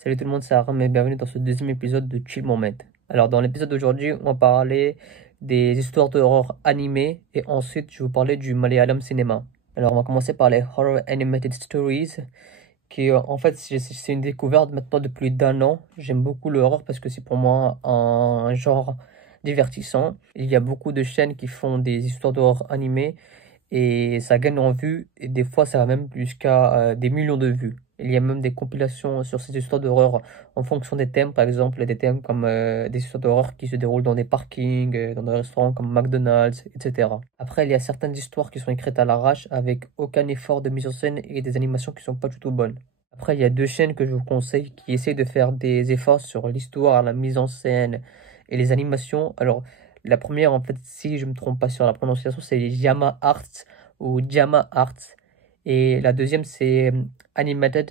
Salut tout le monde, c'est Aram et bienvenue dans ce deuxième épisode de Chill Moment. Alors dans l'épisode d'aujourd'hui, on va parler des histoires d'horreur animées et ensuite je vais vous parler du Malayalam cinéma. Alors on va commencer par les Horror Animated Stories qui en fait c'est une découverte maintenant de plus d'un an. J'aime beaucoup l'horreur parce que c'est pour moi un genre divertissant. Il y a beaucoup de chaînes qui font des histoires d'horreur animées et ça gagne en vues et des fois ça va même jusqu'à des millions de vues. Il y a même des compilations sur ces histoires d'horreur en fonction des thèmes, par exemple des thèmes comme des histoires d'horreur qui se déroulent dans des parkings, dans des restaurants comme McDonald's, etc. Après, il y a certaines histoires qui sont écrites à l'arrache avec aucun effort de mise en scène et des animations qui sont pas du tout bonnes. Après, il y a deux chaînes que je vous conseille qui essayent de faire des efforts sur l'histoire, la mise en scène et les animations. Alors, la première, en fait, si je me trompe pas sur la prononciation, c'est Yama Arts ou Jama Arts. Et la deuxième, c'est Animated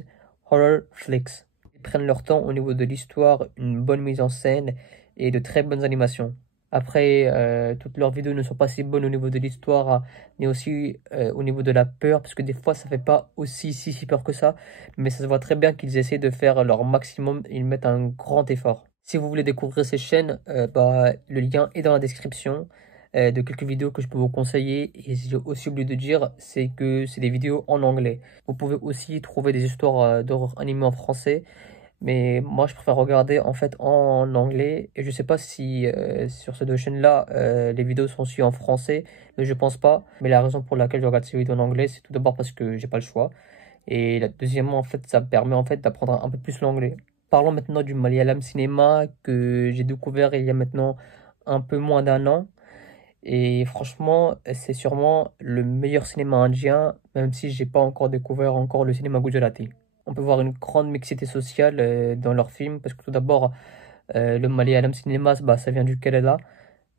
Horror Flicks. Ils prennent leur temps au niveau de l'histoire, une bonne mise en scène et de très bonnes animations. Après, toutes leurs vidéos ne sont pas si bonnes au niveau de l'histoire, mais aussi au niveau de la peur, parce que des fois, ça fait pas aussi si peur que ça, mais ça se voit très bien qu'ils essaient de faire leur maximum, ils mettent un grand effort. Si vous voulez découvrir ces chaînes, le lien est dans la description de quelques vidéos que je peux vous conseiller. Et j'ai aussi oublié de dire, c'est que c'est des vidéos en anglais. Vous pouvez aussi trouver des histoires d'horreur animées en français. Mais moi, je préfère regarder en fait en anglais. Et je sais pas si sur ces deux chaînes-là, les vidéos sont aussi en français. Mais je pense pas. Mais la raison pour laquelle je regarde ces vidéos en anglais, c'est tout d'abord parce que j'ai pas le choix. Et deuxièmement, en fait, ça me permet en fait d'apprendre un peu plus l'anglais. Parlons maintenant du Malayalam cinéma que j'ai découvert il y a maintenant un peu moins d'un an. Et franchement, c'est sûrement le meilleur cinéma indien, même si j'ai pas encore découvert encore le cinéma gujarati. On peut voir une grande mixité sociale dans leurs films, parce que tout d'abord, le Malayalam cinéma, bah, ça vient du Kerala.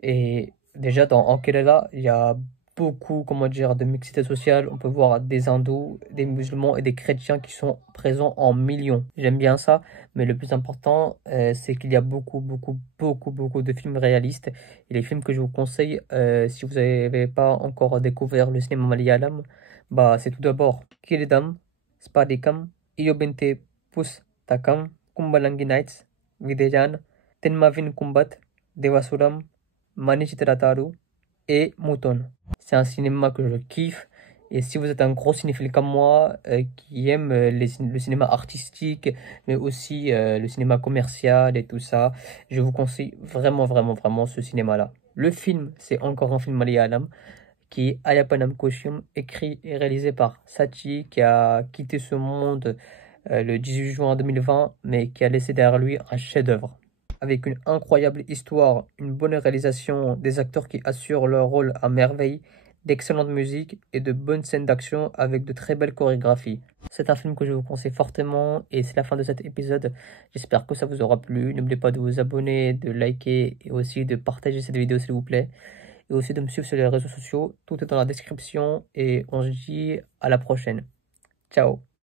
Et déjà, en Kerala, il y a beaucoup, comment dire, de mixité sociale. On peut voir des hindous, des musulmans et des chrétiens qui sont présents en millions. J'aime bien ça, mais le plus important, c'est qu'il y a beaucoup de films réalistes. Et les films que je vous conseille, si vous n'avez pas encore découvert le cinéma malayalam, bah, c'est tout d'abord Kiridam, Spadikam, Iyobinte Pustakam, Kumbalangi Nights, Videjan, Tenmavin Kumbat, Devasuram, Manichitrataru et Mouton. C'est un cinéma que je kiffe. Et si vous êtes un gros cinéphile comme moi, qui aime le cinéma artistique, mais aussi le cinéma commercial et tout ça, je vous conseille vraiment ce cinéma-là. Le film, c'est encore un film malayalam, qui est Ayapanam Koshum, écrit et réalisé par Sachi, qui a quitté ce monde le 18 juin 2020, mais qui a laissé derrière lui un chef-d'œuvre avec une incroyable histoire, une bonne réalisation, des acteurs qui assurent leur rôle à merveille, d'excellente musique et de bonnes scènes d'action avec de très belles chorégraphies. C'est un film que je vous conseille fortement et c'est la fin de cet épisode. J'espère que ça vous aura plu. N'oubliez pas de vous abonner, de liker et aussi de partager cette vidéo s'il vous plaît. Et aussi de me suivre sur les réseaux sociaux. Tout est dans la description et on se dit à la prochaine. Ciao.